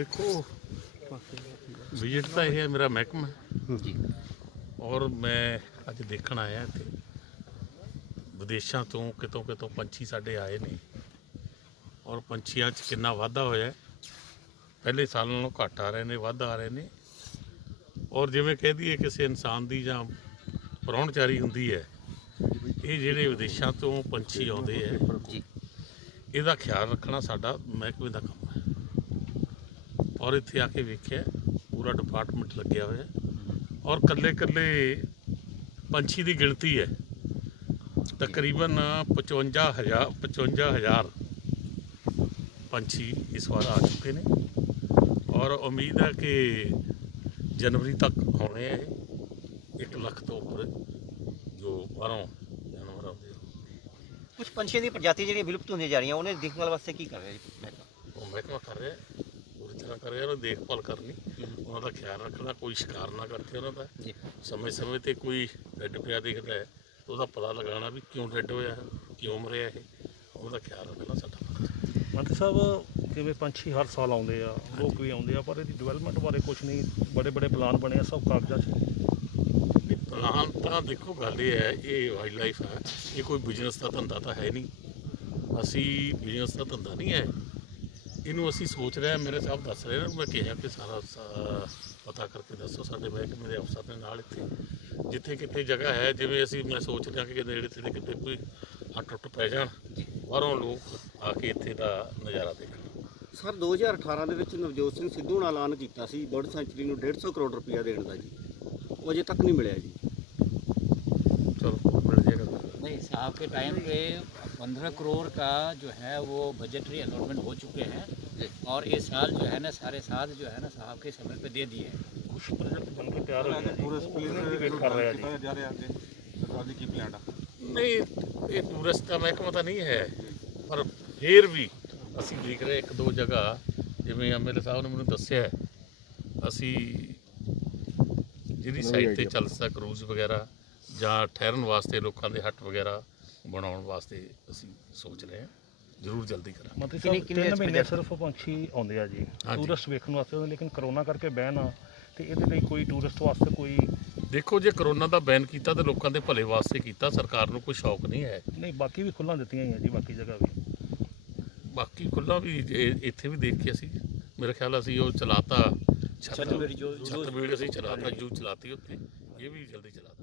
ਦੇਖੋ। ਵਿਜ਼ਿਟ ਤਾਂ ਇਹ ਹੈ ਮੇਰਾ ਮਹਿਕਮਾ। ਜੀ। ਔਰ ਮੈਂ ਅੱਜ ਦੇਖਣ ਆਇਆ ਇੱਥੇ। ਵਿਦੇਸ਼ਾਂ ਤੋਂ ਕਿਤੋਂ ਕਿਤੋਂ ਪੰਛੀ ਸਾਡੇ ਆਏ ਨੇ। ਔਰ ਪੰਛੀਆਂ 'ਚ ਕਿੰਨਾ ਵਾਧਾ ਹੋਇਆ ਹੈ। ਪਹਿਲੇ ਸਾਲ ਨਾਲੋਂ ਘੱਟ ਆ ਰਹੇ ਨੇ ਵੱਧ ਆ ਰਹੇ ਨੇ। ਔਰ ਜਿਵੇਂ ਕਹਿ ਦਈਏ ਕਿਸੇ ਇਨਸਾਨ ਦੀ ਜਾਂ ਪ੍ਰਾਹੁਣਚਾਰੀ ਹੁੰਦੀ ਹੈ ਇਹ ਜਿਹੜੇ ਵਿਦੇਸ਼ਾਂ ਤੋਂ ਪੰਛੀ ਆਉਂਦੇ ਹੈ ਜੀ। ਇਹਦਾ ਖਿਆਲ ਰੱਖਣਾ ਸਾਡਾ ਮਹਿਕਮੇ ਦਾ ਕੰਮ ਹੈ ਔਰ ਇੱਥੇ ਆ ਕੇ ਵੇਖਿਆ ਪੂਰਾ ਡਿਪਾਰਟਮੈਂਟ ਲੱਗਿਆ ਹੋਇਆ। ਔਰ ਕੱਲੇ ਕੱਲੇ ਪੰਛੀ ਦੀ ਗਿਣਤੀ ਹੈ। ਤਕਰੀਬਨ 55000 55000 ਪੰਛੀ ਇਸ ਵਾਰ ਆ ਚੁੱਕੇ ਨੇ। ਔਰ ਉਮੀਦ ਹੈ ਕਿ ਜਨਵਰੀ ਤੱਕ ਹੋਣੇ ਹੈ 1 ਲੱਖ ਤੋਂ ਉੱਪਰ ਜੋ ਬਾਹਰੋਂ ਜਾਨਵਰ ਆਉਂਦੇ ਕੁਝ ਪੰਛੀਆਂ ਦੀ ਪ੍ਰਜਾਤੀ ਜਿਹੜੀਆਂ ਵਿਲੁਪਤ ਹੁੰਦੀਆਂ ਜਾ ਰਹੀਆਂ ਉਹਨੇ ਦੇਖਭਾਲ ਵਾਸਤੇ ਕੀ ਕਰ ਰਿਹਾ ਜੀ? ਮਹਿਕਮਾ ਉਹ ਮਹਿਕਮਾ ਕਰ ਰਿਹਾ। ਤਰ੍ਹਾਂ ਕਰ ਰਿਹਾ ਉਹਨਾਂ ਦੇਖਭਾਲ ਕਰਨੀ। ਉਹਨਾਂ ਦਾ ਖਿਆਲ ਰੱਖਣਾ ਕੋਈ ਸ਼ਿਕਾਰ ਨਾ ਕਰਕੇ ਉਹਨਾਂ ਦਾ। ਜੀ। ਸਮੇਂ ਸਮੇਂ ਤੇ ਕੋਈ ਡੈਡ ਪਿਆ ਦਿਖਦਾ ਹੈ ਉਹਦਾ ਪਤਾ ਲਗਾਉਣਾ ਵੀ ਕਿਉਂ ਡੈਡ ਹੋਇਆ ਹੈ, ਕਿਉਂ ਮਰਿਆ ਇਹ। ਉਹਦਾ ਖਿਆਲ ਰੱਖਣਾ ਸਾਡਾ। ਫਰਜ਼ ਹੈ। ਮੰਤਰੀ ਸਾਹਿਬ ਕਿਵੇਂ ਪੰਛੀ ਹਰ ਸਾਲ ਆਉਂਦੇ ਆ ਲੋਕ ਵੀ ਆਉਂਦੇ ਆ ਪਰ ਇਹਦੀ ਡਿਵੈਲਪਮੈਂਟ ਬਾਰੇ ਕੁਝ ਨਹੀਂ ਬੜੇ ਬੜੇ ਪਲਾਨ ਬਣੇ ਆ ਸਭ ਕਾਗਜ਼ਾਂ 'ਚ। ਨਹੀਂ ਪਲਾਨ ਤਾਂ ਦੇਖੋ ਗੱਲ ਇਹ ਹੈ ਇਹ ਵਾਈਲਡ ਲਾਈਫ ਹੈ ਇਹ ਕੋਈ ਬਿਜ਼ਨਸ ਦਾ ਧੰਦਾ ਤਾਂ ਹੈ ਨਹੀਂ। ਅਸੀਂ ਬਿਜ਼ਨਸ ਦਾ ਧੰਦਾ ਨਹੀਂ ਹੈ। ਇਹਨੂੰ ਅਸੀਂ ਸੋਚ ਰਹੇ ਹਾਂ, ਮੇਰੇ ਸਾਹਿਬ ਦੱਸ ਰਹੇ ਨੇ, ਮੈਂ ਕਿਹਾ ਕਿ ਸਾਰਾ ਸ- ਪਤਾ ਕਰਕੇ ਦੱਸੋ ਸਾਡੇ ਮਹਿਕਮੇ ਦੇ ਅਫਸਰ ਦੇ ਨਾਲ ਇੱਥੇ, ਜਿੱਥੇ ਕਿਤੇ ਜਗ੍ਹਾ ਹੈ, ਜਿਵੇਂ ਅਸੀਂ ਮੈਂ ਸੋਚ ਰਿਹਾ ਕਿ ਨੇੜੇ ਤੇੜੇ ਕਿਤੇ ਕੋਈ ਹੱਟ ਟੁੱਟ ਪੈ ਜਾਣ, ਬਾਹਰੋਂ ਲੋਕ ਆ ਕੇ ਇੱਥੇ ਦਾ ਨਜ਼ਾਰਾ ਦੇਖਣ। ਸਰ 2018 ਦੇ ਵਿੱਚ ਨਵਜੋਤ ਸਿੰਘ ਸਿੱਧੂ ਨੇ ਐਲਾਨ ਕੀਤਾ ਸੀ, ਬਰਡ ਸੈਂਚੁਰੀ ਨੂੰ 150 ਕਰੋੜ ਰੁਪਇਆ ਦੇਣ ਦਾ ਜੀ। ਉਹ ਅਜੇ ਤੱਕ ਨਹੀਂ ਮਿਲਿਆ ਜੀ। ਚਲੋ ਮਿਲ ਜਾਏਗਾ नहीं साहब के टाइम पे पंद्रह करोड़ का जो है वो बजटरी अलॉटमेंट हो चुके हैं और इस साल जो है ना सारे साथ जो है ना साहब के समय पे दे दिए हैं ਕੁਝ ਪ੍ਰੋਜੈਕਟ ਬਣ ਕੇ ਤਿਆਰ ਹੋ ਗਏ ਉਹਨਾਂ ਦੀ ਵੇਟ ਕਰ ਰਹੇ ਆ ਜੀ ਜਾ ਰਿਹਾ ਅੱਗੇ ਸਰਕਾਰ ਦੀ ਕੀ ਪਲਾਨ ਆ ਨਹੀਂ ਇਹ ਟੂਰਿਸਟ ਦਾ ਮਹਿਕਮਾ ਤਾਂ ਨਹੀਂ ਹੈ ਪਰ ਫੇਰ ਵੀ ਅਸੀਂ ਦੇਖ ਰਹੇ ਇੱਕ ਦੋ ਜਗ੍ਹਾ ਜਿਵੇਂ ਐਮਐਲਏ ਸਾਹਿਬ ਨੇ ਮੈਨੂੰ ਦੱਸਿਆ ਹੈ, ਅਸੀਂ ਜਿਹੜੀ ਸਾਈਡ ਤੇ ਚੱਲ ਸਕਦਾ ਕਰੂਜ਼ ਵਗੈਰਾ ਜਾਂ ਠਹਿਰਨ ਵਾਸਤੇ ਲੋਕਾਂ ਦੇ ਹੱਟ ਵਗੈਰਾ ਬਣਾਉਣ ਵਾਸਤੇ ਅਸੀਂ ਸੋਚ ਰਹੇ ਹਾਂ। ਜ਼ਰੂਰ ਜਲਦੀ ਕਰਾਂਗੇ। ਮੰਤਰੀ ਕਿੰਨੇ- ਸਾਹਿਬ ਕਿੰਨੇ ਮਹੀਨੇ ਸਿਰਫ ਪੰਛੀ ਆਉਂਦੇ ਆ ਜੀ। ਹਾਂਜੀ। ਟੂਰਿਸਟ ਵੇਖਣ ਵਾਸਤੇ ਆਉਂਦੇ, ਲੇਕਿਨ ਕਰੋਨਾ ਕਰਕੇ ਬੈਨ ਆ ਤੇ ਇਹਦੇ ਲਈ ਕੋਈ ਟੂਰਿਸਟ ਵਾਸਤੇ ਕੋਈ ਦੇਖੋ ਜੇ ਕਰੋਨਾ ਦਾ ਬੈਨ ਕੀਤਾ ਤਾਂ ਲੋਕਾਂ ਦੇ ਭਲੇ ਵਾਸਤੇ ਕੀਤਾ ਸਰਕਾਰ ਨੂੰ ਕੋਈ ਸ਼ੌਕ ਨਹੀਂ ਹੈ। ਨਹੀਂ ਬਾਕੀ ਵੀ ਖੁੱਲਾਂ ਦਿੱਤੀਆਂ ਹੀ ਆ ਜੀ ਬਾਕੀ ਜਗ੍ਹਾ ਵੀ। ਬਾਕੀ ਖੁੱਲਾ ਵੀ ਇਹ- ਇੱਥੇ ਵੀ ਦੇਖ ਕੇ ਅਸੀਂ ਮੇਰੇ ਖਿਆਲ ਅਸੀਂ ਉਹ ਚਲਾਤਾ ਛੱਤ ਛੱਤਬੀੜ ਅਸੀਂ ਚਲਾਤਾ ਜੂ ਚਲਾਤੀ ਉੱਥੇ ਇਹ ਵੀ ਜਲਦੀ ਚਲਾ